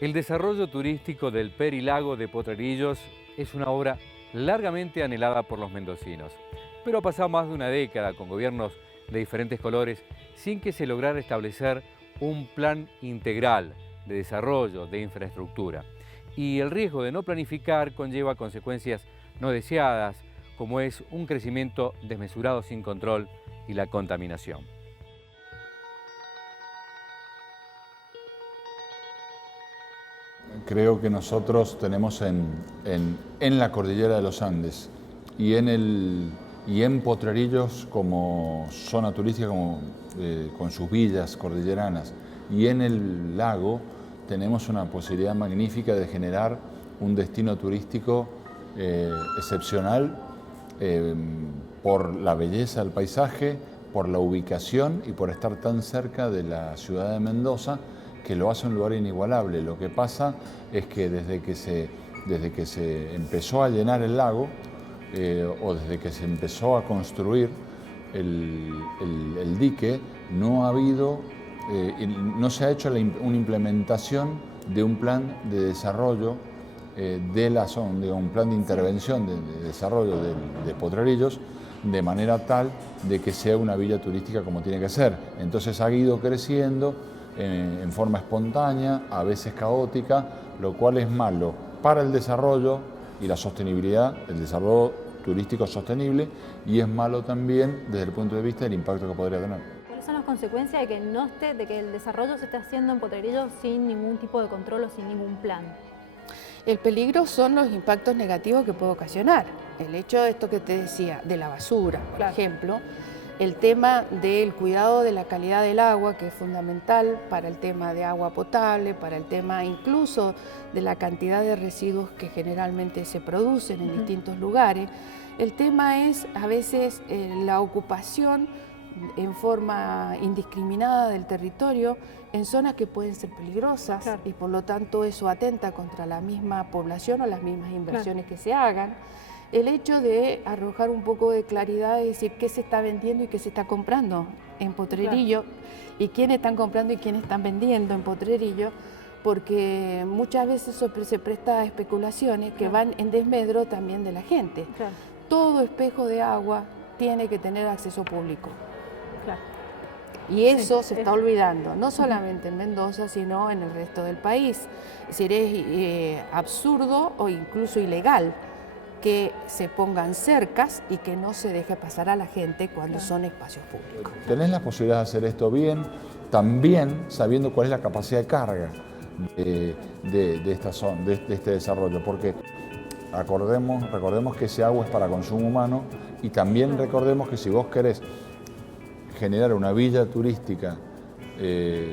El desarrollo turístico del Perilago de Potrerillos es una obra largamente anhelada por los mendocinos, pero ha pasado más de una década con gobiernos de diferentes colores sin que se lograra establecer un plan integral de desarrollo de infraestructura. Y el riesgo de no planificar conlleva consecuencias no deseadas, como es un crecimiento desmesurado sin control y la contaminación. Creo que nosotros tenemos en la cordillera de los Andes y en Potrerillos como zona turística, con sus villas cordilleranas, y en el lago tenemos una posibilidad magnífica de generar un destino turístico excepcional por la belleza del paisaje, por la ubicación y por estar tan cerca de la ciudad de Mendoza, que lo hace un lugar inigualable. Lo que pasa es que desde que se empezó a llenar el lago, o desde que se empezó a construir el dique, no se ha hecho una implementación de un plan de desarrollo de la zona, de un plan de intervención de desarrollo de Potrerillos, de manera tal de que sea una villa turística como tiene que ser. Entonces ha ido creciendo en forma espontánea, a veces caótica, lo cual es malo para el desarrollo y la sostenibilidad, el desarrollo turístico sostenible, y es malo también desde el punto de vista del impacto que podría tener. ¿Cuáles son las consecuencias de que el desarrollo se esté haciendo en Potrerillos sin ningún tipo de control o sin ningún plan? El peligro son los impactos negativos que puede ocasionar. El hecho de esto que te decía, de la basura, por ejemplo, el tema del cuidado de la calidad del agua, que es fundamental para el tema de agua potable, para el tema incluso de la cantidad de residuos que generalmente se producen en distintos lugares. El tema es a veces la ocupación en forma indiscriminada del territorio en zonas que pueden ser peligrosas, y por lo tanto eso atenta contra la misma población o las mismas inversiones que se hagan. El hecho de arrojar un poco de claridad, es decir, qué se está vendiendo y qué se está comprando en Potrerillo, y quiénes están comprando y quiénes están vendiendo en Potrerillo, porque muchas veces se presta a especulaciones que van en desmedro también de la gente. Todo espejo de agua tiene que tener acceso público. Y eso se está olvidando, no solamente en Mendoza, sino en el resto del país. Es decir, es absurdo o incluso ilegal que se pongan cercas y que no se deje pasar a la gente cuando son espacios públicos. Tenés la posibilidad de hacer esto bien, también sabiendo cuál es la capacidad de carga de esta zona, de este desarrollo, porque recordemos que ese agua es para consumo humano, y también recordemos que si vos querés generar una villa turística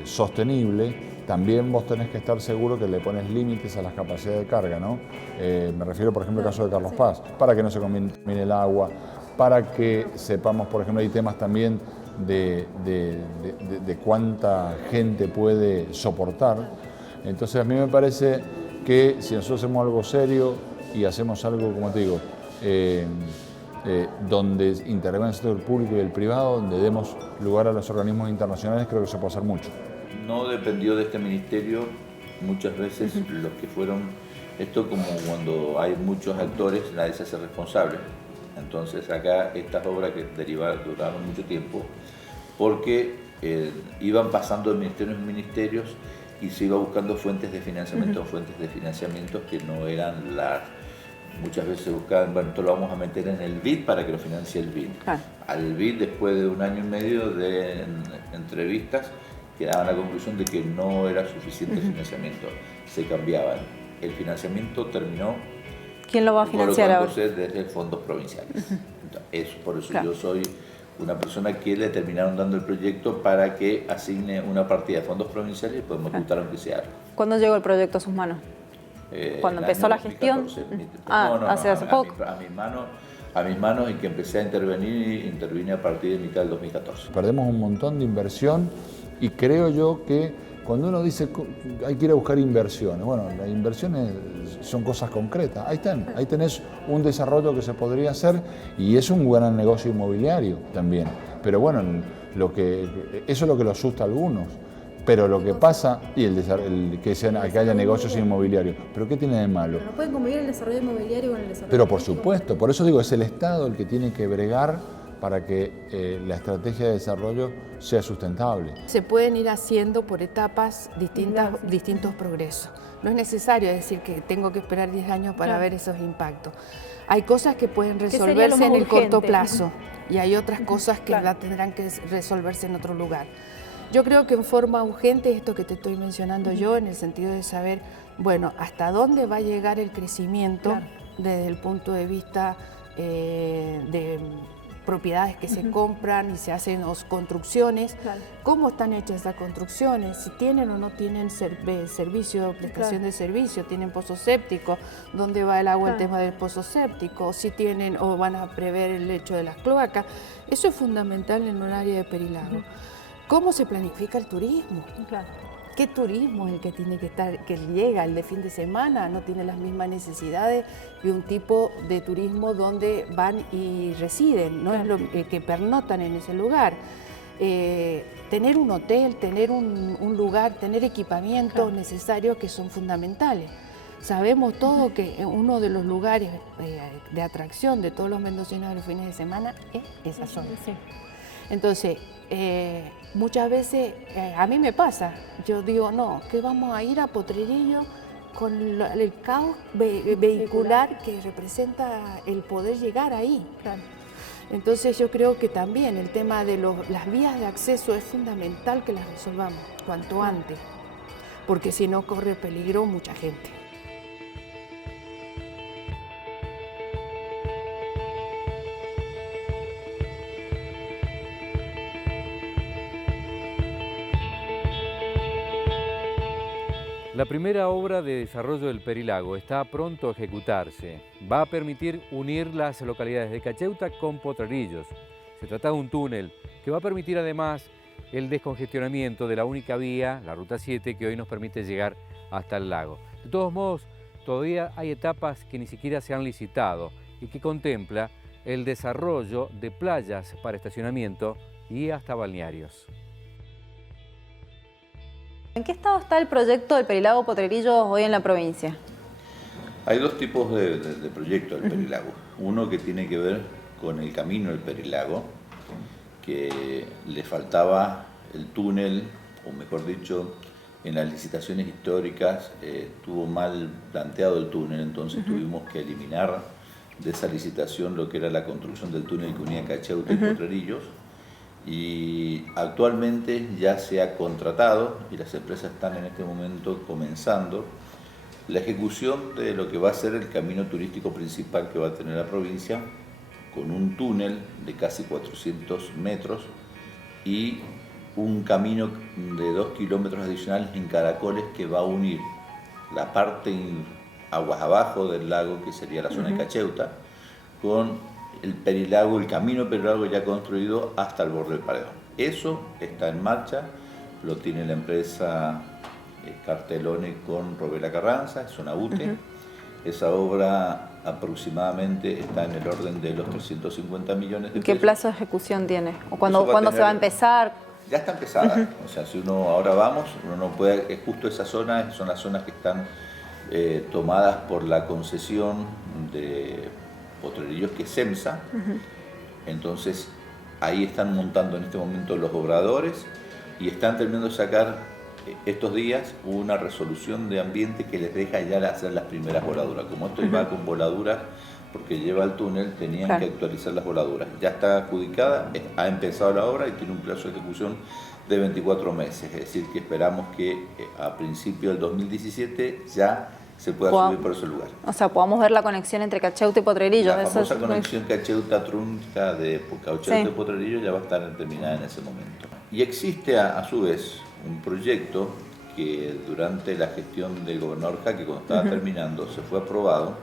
sostenible, también vos tenés que estar seguro que le pones límites a las capacidades de carga, ¿no? Me refiero, por ejemplo, al caso de Carlos Paz, para que no se contamine el agua, para que sepamos, por ejemplo, hay temas también de cuánta gente puede soportar. Entonces, a mí me parece que si nosotros hacemos algo serio y hacemos algo, como te digo, donde intervenga el sector público y el privado, donde demos lugar a los organismos internacionales, creo que se puede hacer mucho. No dependió de este ministerio muchas veces los que fueron, esto como cuando hay muchos actores, nadie se hace responsable. Entonces acá estas obras que duraron mucho tiempo, porque iban pasando de ministerios en ministerios y se iba buscando fuentes de financiamiento, que no eran las... Muchas veces se buscaban, bueno, esto lo vamos a meter en el BID para que lo financie el BID. Al BID, después de 1 año y medio de entrevistas, quedaba la conclusión de que no era suficiente el financiamiento, se cambiaban. El financiamiento terminó... ¿Quién lo va a financiar ahora? Desde fondos provinciales. Entonces, por eso yo soy una persona que le terminaron dando el proyecto para que asigne una partida de fondos provinciales y podemos juntar aunque sea algo. ¿Cuándo llegó el proyecto a sus manos? ¿Cuándo empezó la gestión? 2014. Hace poco. A mis manos, en que empecé a intervine a partir de mitad del 2014. Perdemos un montón de inversión, y creo yo que cuando uno dice hay que ir a buscar inversiones, bueno, las inversiones son cosas concretas. Ahí están, ahí tenés un desarrollo que se podría hacer, y es un gran negocio inmobiliario también. Pero bueno, eso es lo que lo asusta a algunos. Pero lo que pasa, y que haya negocios inmobiliarios, ¿pero qué tiene de malo? Pero no pueden convivir el desarrollo inmobiliario con el desarrollo Pero por turístico. supuesto, por eso digo, es el Estado el que tiene que bregar para que la estrategia de desarrollo sea sustentable. Se pueden ir haciendo por etapas distintos progresos. No es necesario decir que tengo que esperar 10 años para ver esos impactos. Hay cosas que pueden resolverse en el corto plazo y hay otras cosas que tendrán que resolverse en otro lugar. Yo creo que en forma urgente esto que te estoy mencionando yo, en el sentido de saber, bueno, hasta dónde va a llegar el crecimiento desde el punto de vista de propiedades que se compran y se hacen construcciones, cómo están hechas esas construcciones, si tienen o no tienen servicio, prestación de servicio, tienen pozo séptico, dónde va el agua, el tema del pozo séptico, si tienen o van a prever el hecho de las cloacas. Eso es fundamental en un área de Perilago. ¿Cómo se planifica el turismo? ¿Qué turismo es el que tiene que estar, que llega el de fin de semana? No tiene las mismas necesidades que un tipo de turismo donde van y residen, no es lo que pernotan en ese lugar. Tener un hotel, tener un lugar, tener equipamientos necesarios que son fundamentales. Sabemos todo que uno de los lugares de atracción de todos los mendocinos de los fines de semana es esa zona. Entonces, muchas veces, a mí me pasa, yo digo, no, que vamos a ir a Potrerillos con el caos vehicular que representa el poder llegar ahí. Entonces yo creo que también el tema de las vías de acceso es fundamental que las resolvamos cuanto antes, porque si no corre peligro mucha gente. La primera obra de desarrollo del Perilago está pronto a ejecutarse. Va a permitir unir las localidades de Cacheuta con Potrerillos. Se trata de un túnel que va a permitir además el descongestionamiento de la única vía, la Ruta 7, que hoy nos permite llegar hasta el lago. De todos modos, todavía hay etapas que ni siquiera se han licitado y que contempla el desarrollo de playas para estacionamiento y hasta balnearios. ¿En qué estado está el proyecto del Perilago Potrerillos hoy en la provincia? Hay dos tipos de proyectos del Perilago. Uno que tiene que ver con el camino del Perilago, que le faltaba el túnel, o mejor dicho, en las licitaciones históricas estuvo mal planteado el túnel, entonces tuvimos que eliminar de esa licitación lo que era la construcción del túnel que unía Cacheuta y Potrerillos. Y actualmente ya se ha contratado y las empresas están en este momento comenzando la ejecución de lo que va a ser el camino turístico principal que va a tener la provincia, con un túnel de casi 400 metros y un camino de 2 kilómetros adicionales en caracoles que va a unir la parte aguas abajo del lago, que sería la zona de Cacheuta, con el Perilago, el camino Perilago ya construido hasta el borde del paredón. Eso está en marcha, lo tiene la empresa Cartelone con Robela Carranza, es una UTE. Esa obra aproximadamente está en el orden de los 350 millones de pesos. ¿Qué plazo de ejecución tiene? ¿O cuándo se va a empezar? Ya está empezada, o sea, si uno ahora vamos, uno no puede, es justo esa zona, son las zonas que están tomadas por la concesión de Potrerillos, que es SEMSA. Entonces ahí están montando en este momento los obradores y están terminando de sacar estos días una resolución de ambiente que les deja ya hacer las primeras voladuras. Como esto iba con voladuras porque lleva el túnel, tenían que actualizar las voladuras. Ya está adjudicada, ha empezado la obra y tiene un plazo de ejecución de 24 meses, es decir que esperamos que a principios del 2017 ya se pueda subir por ese lugar. O sea, podamos ver la conexión entre Cacheuta y Potrerillos. La famosa conexión Cacheuta-Trunca de Cacheuta y Potrerillos ya va a estar terminada en ese momento. Y existe a su vez un proyecto que durante la gestión del gobernador Jaque, cuando estaba terminando, se fue aprobado,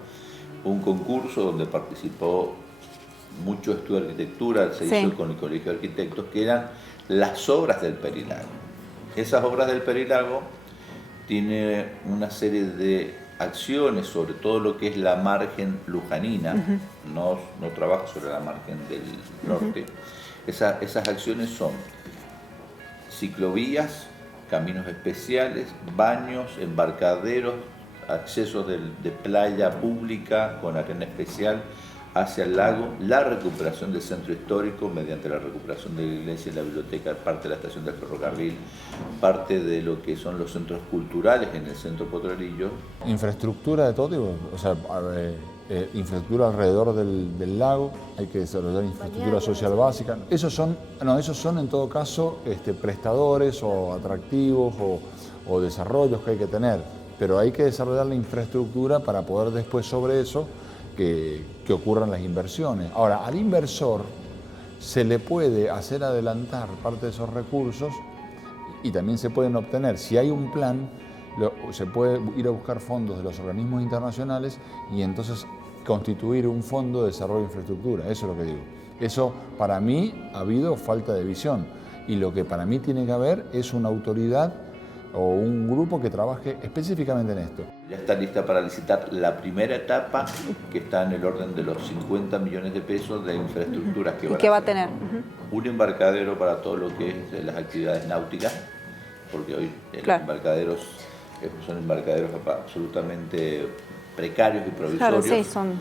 un concurso donde participó mucho estudio de arquitectura, se hizo con el Colegio de Arquitectos, que eran las obras del Perilago. Esas obras del Perilago tiene una serie de acciones sobre todo lo que es la margen lujanina, no trabaja sobre la margen del norte. Esas acciones son ciclovías caminos especiales, baños, embarcaderos, accesos de playa pública con arena especial hacia el lago, la recuperación del centro histórico mediante la recuperación de la iglesia y la biblioteca, parte de la estación del ferrocarril, parte de lo que son los centros culturales en el centro Potrerillos. Infraestructura de todo tipo, o sea, infraestructura alrededor del lago, hay que desarrollar infraestructura social básica. Esos son en todo caso prestadores o atractivos o desarrollos que hay que tener, pero hay que desarrollar la infraestructura para poder después sobre eso que ocurran las inversiones. Ahora, al inversor se le puede hacer adelantar parte de esos recursos y también se pueden obtener, si hay un plan, se puede ir a buscar fondos de los organismos internacionales y entonces constituir un fondo de desarrollo de infraestructura, eso es lo que digo. Eso para mí ha habido falta de visión y lo que para mí tiene que haber es una autoridad o un grupo que trabaje específicamente en esto. Ya está lista para licitar la primera etapa, que está en el orden de los 50 millones de pesos de infraestructuras que ¿Y qué va a tener? Un embarcadero para todo lo que es las actividades náuticas, porque hoy los embarcaderos son embarcaderos absolutamente precarios y provisorios. Claro, sí, son...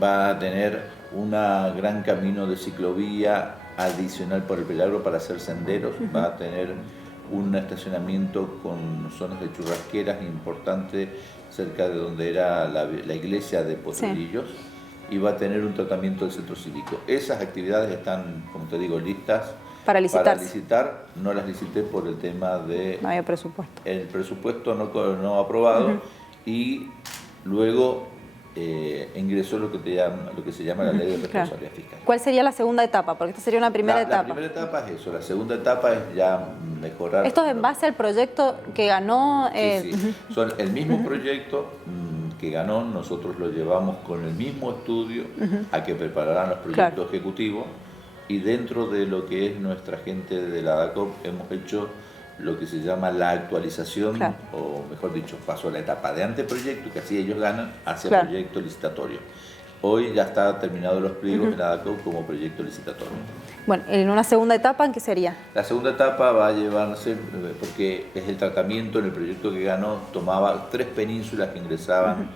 Va a tener un gran camino de ciclovía adicional por el Pelagro para hacer senderos, va a tener un estacionamiento con zonas de churrasqueras importante cerca de donde era la iglesia de Potrerillos, y va a tener un tratamiento del centro cívico. Esas actividades están, como te digo, listas para licitar. No las licité por el tema de... No había presupuesto. El presupuesto no aprobado y luego ingresó lo que se llama la ley de responsabilidad fiscal. ¿Cuál sería la segunda etapa? Porque esta sería una primera etapa. La primera etapa es eso, la segunda etapa es ya mejorar... ¿Esto es en base al proyecto que ganó? Sí. Son el mismo proyecto que ganó, nosotros lo llevamos con el mismo estudio a que prepararán los proyectos ejecutivos, y dentro de lo que es nuestra gente de la ADACOP hemos hecho lo que se llama la actualización, o mejor dicho, pasó a la etapa de anteproyecto, que así ellos ganan, hacia proyecto licitatorio. Hoy ya está terminado los pliegos en la ADACOP como proyecto licitatorio. Bueno, en una segunda etapa, ¿en qué sería? La segunda etapa va a llevarse, porque es el tratamiento, en el proyecto que ganó, tomaba 3 penínsulas que ingresaban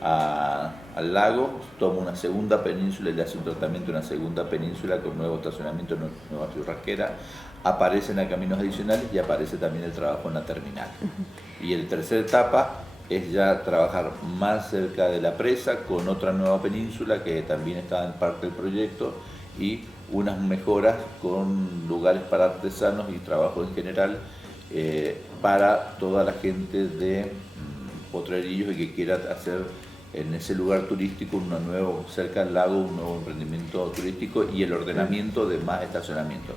al lago, toma una segunda península y le hace un tratamiento en una segunda península con nuevo estacionamiento, nueva churrasquera, aparecen a caminos adicionales y aparece también el trabajo en la terminal. Y la tercera etapa es ya trabajar más cerca de la presa con otra nueva península que también está en parte del proyecto, y unas mejoras con lugares para artesanos y trabajo en general para toda la gente de Potrerillos y que quiera hacer en ese lugar turístico cerca al lago, un nuevo emprendimiento turístico y el ordenamiento de más estacionamiento.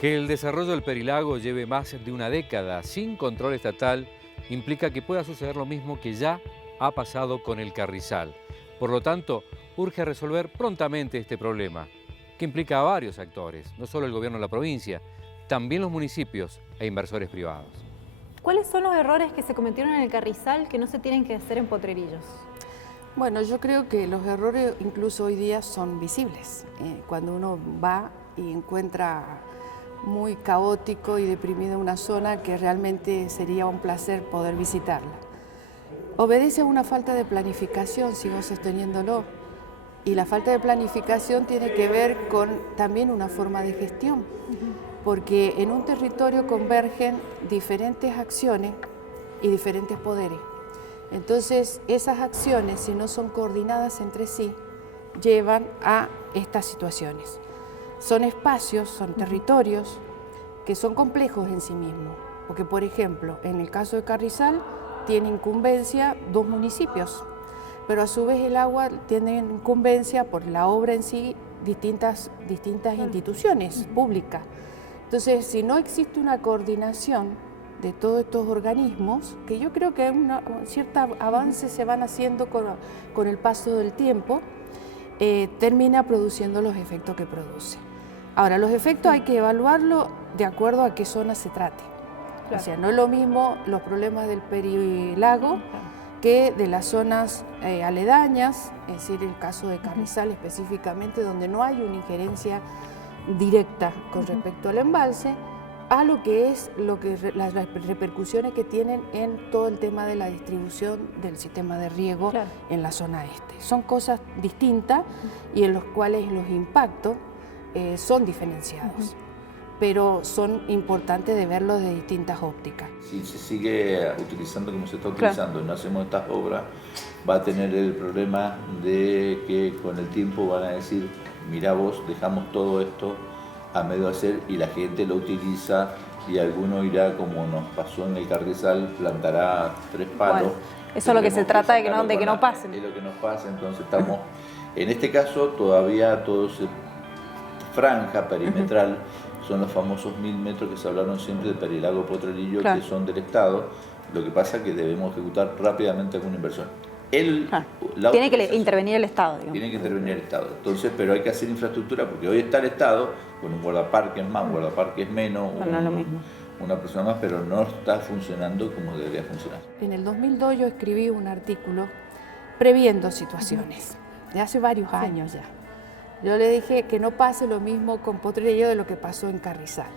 Que el desarrollo del Perilago lleve más de una década sin control estatal implica que pueda suceder lo mismo que ya ha pasado con el Carrizal. Por lo tanto, urge resolver prontamente este problema, que implica a varios actores, no solo el gobierno de la provincia, también los municipios e inversores privados. ¿Cuáles son los errores que se cometieron en el Carrizal que no se tienen que hacer en Potrerillos? Bueno, yo creo que los errores incluso hoy día son visibles. Cuando uno va y encuentra muy caótico y deprimido una zona que realmente sería un placer poder visitarla. Obedece a una falta de planificación, sigo sosteniéndolo, y la falta de planificación tiene que ver con también una forma de gestión, porque en un territorio convergen diferentes acciones y diferentes poderes. Entonces, esas acciones, si no son coordinadas entre sí, llevan a estas situaciones. Son espacios, son territorios que son complejos en sí mismos, porque por ejemplo, en el caso de Carrizal, tiene incumbencia 2 municipios, pero a su vez el agua tiene incumbencia por la obra en sí distintas instituciones públicas. Entonces, si no existe una coordinación de todos estos organismos, que yo creo que un cierto avance se van haciendo con el paso del tiempo, termina produciendo los efectos que produce. Ahora, los efectos hay que evaluarlo de acuerdo a qué zona se trate. Claro. O sea, no es lo mismo los problemas del perilago que de las zonas aledañas, es decir, el caso de Carrizal específicamente, donde no hay una injerencia directa con respecto al embalse, a lo que es las repercusiones que tienen en todo el tema de la distribución del sistema de riego Claro. en la zona este. Son cosas distintas y en los cuales los impactos son diferenciados, pero son importantes de verlos de distintas ópticas. Si se sigue utilizando como se está utilizando y no hacemos estas obras, va a tener el problema de que con el tiempo van a decir, mirá vos, dejamos todo esto a medio hacer y la gente lo utiliza y alguno irá, como nos pasó en el Carrizal, plantará 3 palos. Bueno, eso es lo que se trata de que no pasen. Es lo que nos pasa, entonces estamos, en este caso todavía todo se franja perimetral, son los famosos 1000 metros que se hablaron siempre de Perilago Potrerillo, Claro. que son del Estado, lo que pasa es que debemos ejecutar rápidamente alguna inversión. Tiene que intervenir el Estado, digamos. Tiene que intervenir el Estado. Entonces, pero hay que hacer infraestructura porque hoy está el Estado con un guardaparques más, un guardaparques menos, No es lo mismo. una persona más, pero no está funcionando como debería funcionar. En el 2002 yo escribí un artículo previendo situaciones, de hace varios años ya. Yo le dije que no pase lo mismo con Potrerillo de lo que pasó en Carrizal.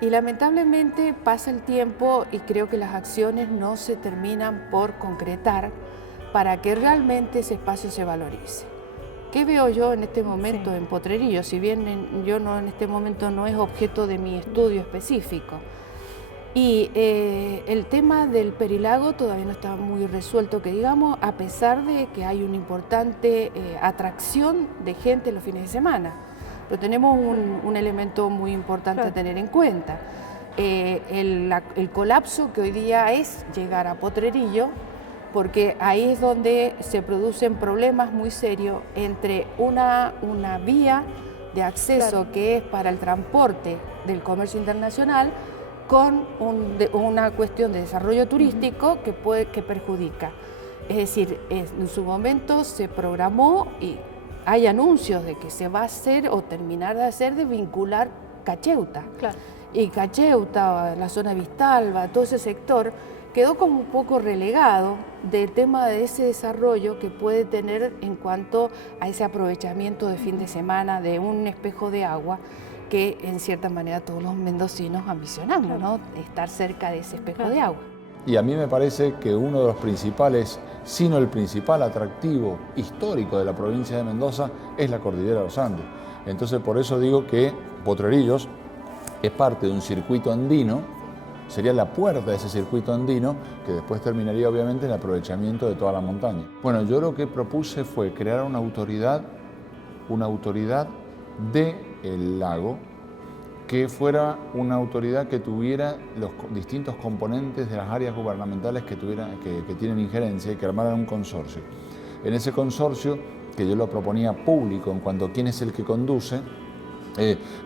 Y lamentablemente pasa el tiempo y creo que las acciones no se terminan por concretar para que realmente ese espacio se valorice. ¿Qué veo yo en este momento en Potrerillo? Si bien en este momento no es objeto de mi estudio específico. Y el tema del perilago todavía no está muy resuelto, que digamos, a pesar de que hay una importante atracción de gente los fines de semana. Pero tenemos un elemento muy importante a tener en cuenta. El colapso que hoy día es llegar a Potrerillo, porque ahí es donde se producen problemas muy serios entre una vía de acceso que es para el transporte del comercio internacional con una cuestión de desarrollo turístico que perjudica. Es decir, en su momento se programó y hay anuncios de que se va a hacer o terminar de hacer de vincular Cacheuta. Claro. Y Cacheuta, la zona Vistalba, todo ese sector quedó como un poco relegado del tema de ese desarrollo que puede tener en cuanto a ese aprovechamiento de fin de semana de un espejo de agua que en cierta manera todos los mendocinos ambicionamos, ¿no? Estar cerca de ese espejo de agua. Y a mí me parece que uno de los principales, si no el principal atractivo histórico de la provincia de Mendoza es la cordillera de los Andes. Entonces por eso digo que Potrerillos es parte de un circuito andino, sería la puerta de ese circuito andino que después terminaría obviamente en el aprovechamiento de toda la montaña. Bueno, yo lo que propuse fue crear una autoridad del lago que fuera una autoridad que tuviera los distintos componentes de las áreas gubernamentales que tienen injerencia y que armaran un consorcio. En ese consorcio, que yo lo proponía público en cuanto a quién es el que conduce,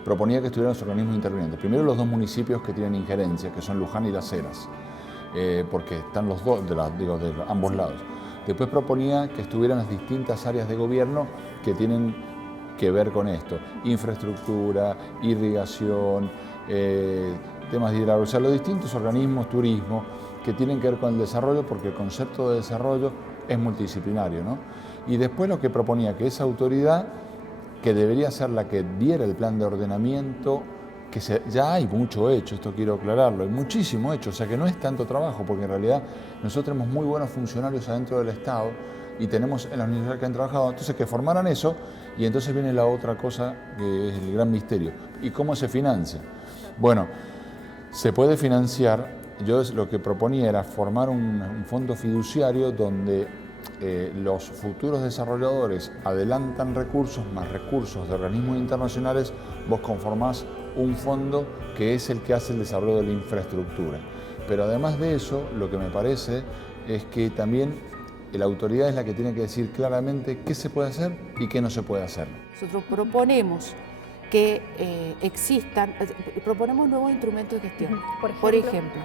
proponía que estuvieran los organismos intervinientes. Primero los 2 municipios que tienen injerencia, que son Luján y Las Heras, porque están los dos de ambos lados. Después proponía que estuvieran las distintas áreas de gobierno que tienen que ver con esto: infraestructura, irrigación, temas de hidráulica, o sea, los distintos organismos, turismo, que tienen que ver con el desarrollo, porque el concepto de desarrollo es multidisciplinario, ¿no? Y después lo que proponía que esa autoridad, que debería ser la que diera el plan de ordenamiento, que ya hay mucho hecho, esto quiero aclararlo, hay muchísimo hecho, o sea que no es tanto trabajo, porque en realidad nosotros tenemos muy buenos funcionarios adentro del Estado y tenemos en la universidad que han trabajado, entonces que formaran eso, y entonces viene la otra cosa que es el gran misterio. ¿Y cómo se financia? Bueno, se puede financiar, yo lo que proponía era formar un fondo fiduciario donde los futuros desarrolladores adelantan recursos, más recursos de organismos internacionales, vos conformás un fondo que es el que hace el desarrollo de la infraestructura. Pero además de eso, lo que me parece es que también la autoridad es la que tiene que decir claramente qué se puede hacer y qué no se puede hacer. Nosotros proponemos que proponemos nuevos instrumentos de gestión. Por ejemplo,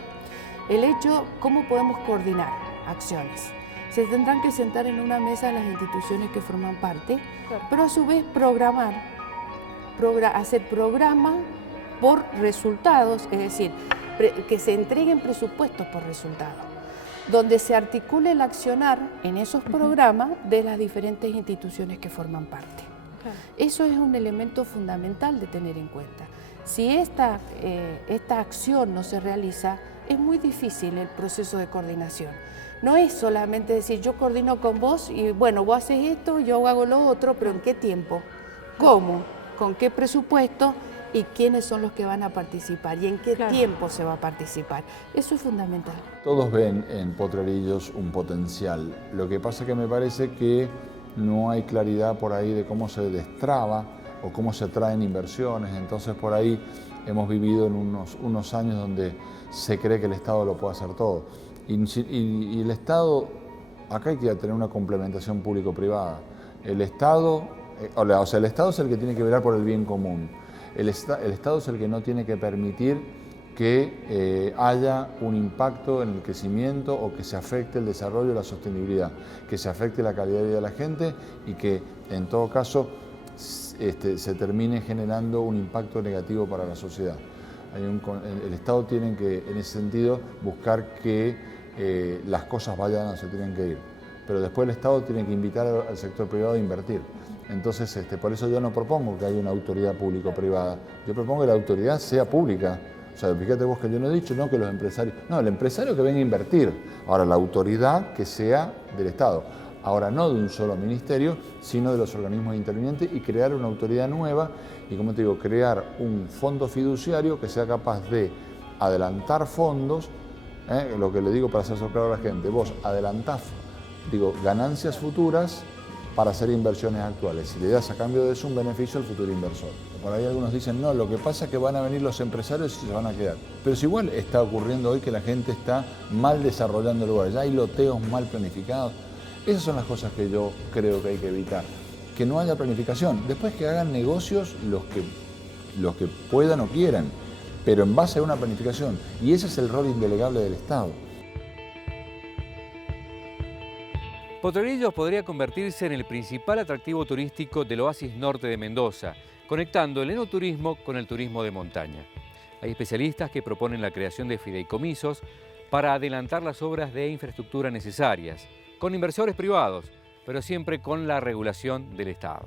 el hecho, ¿cómo podemos coordinar acciones? Se tendrán que sentar en una mesa las instituciones que forman parte, pero a su vez hacer programas por resultados, es decir, que se entreguen presupuestos por resultado, donde se articule el accionar en esos programas de las diferentes instituciones que forman parte. Claro. Eso es un elemento fundamental de tener en cuenta. Si esta acción no se realiza, es muy difícil el proceso de coordinación. No es solamente decir yo coordino con vos y bueno, vos haces esto, yo hago lo otro, pero ¿en qué tiempo? ¿Cómo? ¿Con qué presupuesto? ¿Y quiénes son los que van a participar? ¿Y en qué tiempo se va a participar? Eso es fundamental. Todos ven en Potrerillos un potencial. Lo que pasa es que me parece que no hay claridad por ahí de cómo se destraba o cómo se traen inversiones. Entonces por ahí hemos vivido en unos años donde se cree que el Estado lo puede hacer todo. Y el Estado, acá hay que tener una complementación público-privada. El Estado es el que tiene que velar por el bien común. El Estado es el que no tiene que permitir que haya un impacto en el crecimiento o que se afecte el desarrollo y la sostenibilidad, que se afecte la calidad de vida de la gente y que en todo caso se termine generando un impacto negativo para la sociedad. El Estado tiene que, en ese sentido, buscar que las cosas vayan a donde se tienen que ir. Pero después el Estado tiene que invitar al sector privado a invertir. Entonces, por eso yo no propongo que haya una autoridad público-privada. Yo propongo que la autoridad sea pública. O sea, fíjate vos que yo no he dicho, no que los empresarios... No, el empresario que venga a invertir. Ahora, la autoridad que sea del Estado. Ahora, no de un solo ministerio, sino de los organismos intervinientes y crear una autoridad nueva y, como te digo, crear un fondo fiduciario que sea capaz de adelantar fondos, lo que le digo para hacer claro a la gente, vos adelantás, ganancias futuras para hacer inversiones actuales. Si le das a cambio de eso un beneficio al futuro inversor. Por ahí algunos dicen, no, lo que pasa es que van a venir los empresarios y se van a quedar. Pero si igual está ocurriendo hoy que la gente está mal desarrollando lugares, ya hay loteos mal planificados. Esas son las cosas que yo creo que hay que evitar. Que no haya planificación. Después que hagan negocios los que puedan o quieran, pero en base a una planificación. Y ese es el rol indelegable del Estado. Potrerillos podría convertirse en el principal atractivo turístico del oasis norte de Mendoza, conectando el enoturismo con el turismo de montaña. Hay especialistas que proponen la creación de fideicomisos para adelantar las obras de infraestructura necesarias, con inversores privados, pero siempre con la regulación del Estado.